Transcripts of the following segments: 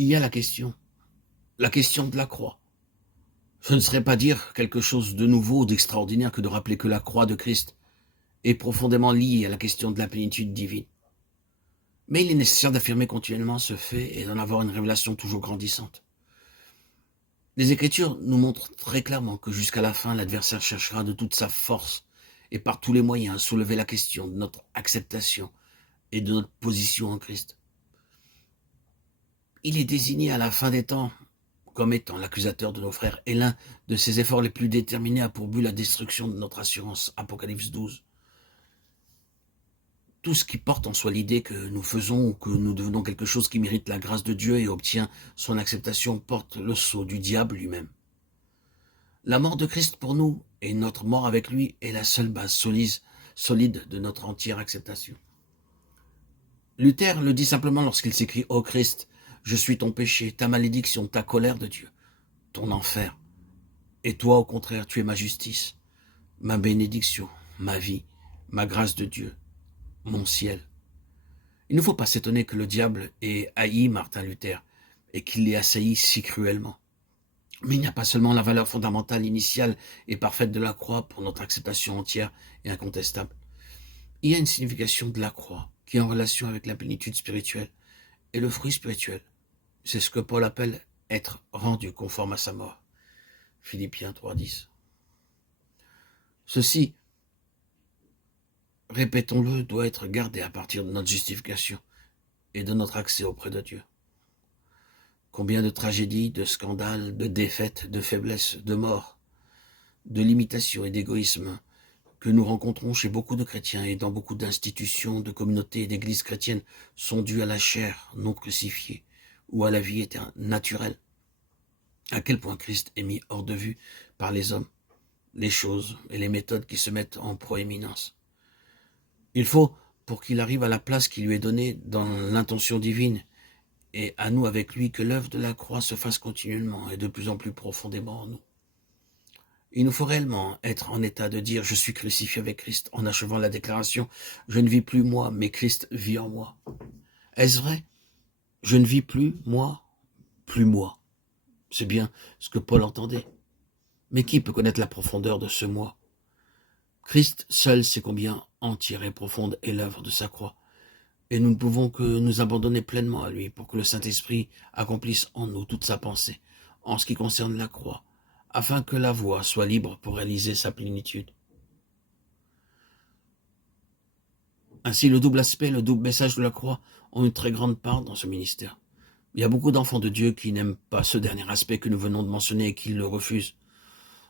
il y a la question de la croix. Ce ne serait pas dire quelque chose de nouveau, d'extraordinaire que de rappeler que la croix de Christ est profondément liée à la question de la plénitude divine. Mais il est nécessaire d'affirmer continuellement ce fait et d'en avoir une révélation toujours grandissante. Les Écritures nous montrent très clairement que jusqu'à la fin, l'adversaire cherchera de toute sa force et par tous les moyens à soulever la question de notre acceptation et de notre position en Christ. Il est désigné à la fin des temps comme étant l'accusateur de nos frères, et l'un de ses efforts les plus déterminés a pour but la destruction de notre assurance. Apocalypse 12. Tout ce qui porte en soi l'idée que nous faisons ou que nous devenons quelque chose qui mérite la grâce de Dieu et obtient son acceptation porte le sceau du diable lui-même. La mort de Christ pour nous et notre mort avec lui est la seule base solide de notre entière acceptation. Luther le dit simplement lorsqu'il s'écrit « Ô Christ, je suis ton péché, ta malédiction, ta colère de Dieu, ton enfer. Et toi, au contraire, tu es ma justice, ma bénédiction, ma vie, ma grâce de Dieu, mon ciel. » Il ne faut pas s'étonner que le diable ait haï Martin Luther et qu'il l'ait assailli si cruellement. Mais il n'y a pas seulement la valeur fondamentale, initiale et parfaite de la croix pour notre acceptation entière et incontestable. Il y a une signification de la croix qui est en relation avec la plénitude spirituelle et le fruit spirituel. C'est ce que Paul appelle être rendu conforme à sa mort. Philippiens 3,10. Ceci, répétons-le, doit être gardé à partir de notre justification et de notre accès auprès de Dieu. Combien de tragédies, de scandales, de défaites, de faiblesses, de morts, de limitations et d'égoïsme que nous rencontrons chez beaucoup de chrétiens et dans beaucoup d'institutions, de communautés et d'églises chrétiennes sont dues à la chair non crucifiée ou à la vie naturelle. À quel point Christ est mis hors de vue par les hommes, les choses et les méthodes qui se mettent en proéminence. Il faut, pour qu'il arrive à la place qui lui est donnée dans l'intention divine, et à nous avec lui, que l'œuvre de la croix se fasse continuellement et de plus en plus profondément en nous. Il nous faut réellement être en état de dire « Je suis crucifié avec Christ » en achevant la déclaration « Je ne vis plus moi, mais Christ vit en moi ». Est-ce vrai? Je ne vis plus moi, plus moi. C'est bien ce que Paul entendait. Mais qui peut connaître la profondeur de ce moi? Christ seul sait combien entière et profonde est l'œuvre de sa croix. Et nous ne pouvons que nous abandonner pleinement à lui pour que le Saint-Esprit accomplisse en nous toute sa pensée en ce qui concerne la croix, afin que la voie soit libre pour réaliser sa plénitude. Ainsi, le double aspect, le double message de la croix ont une très grande part dans ce ministère. Il y a beaucoup d'enfants de Dieu qui n'aiment pas ce dernier aspect que nous venons de mentionner et qui le refusent.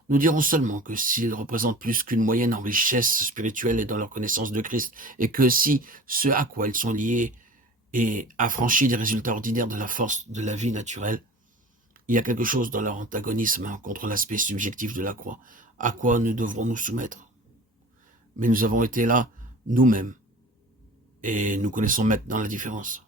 Nous dirons seulement que s'ils représentent plus qu'une moyenne en richesse spirituelle et dans leur connaissance de Christ, et que si ce à quoi ils sont liés est affranchi des résultats ordinaires de la force de la vie naturelle, il y a quelque chose dans leur antagonisme contre l'aspect subjectif de la croix, à quoi nous devrons nous soumettre. Mais nous avons été là nous-mêmes, et nous connaissons maintenant la différence.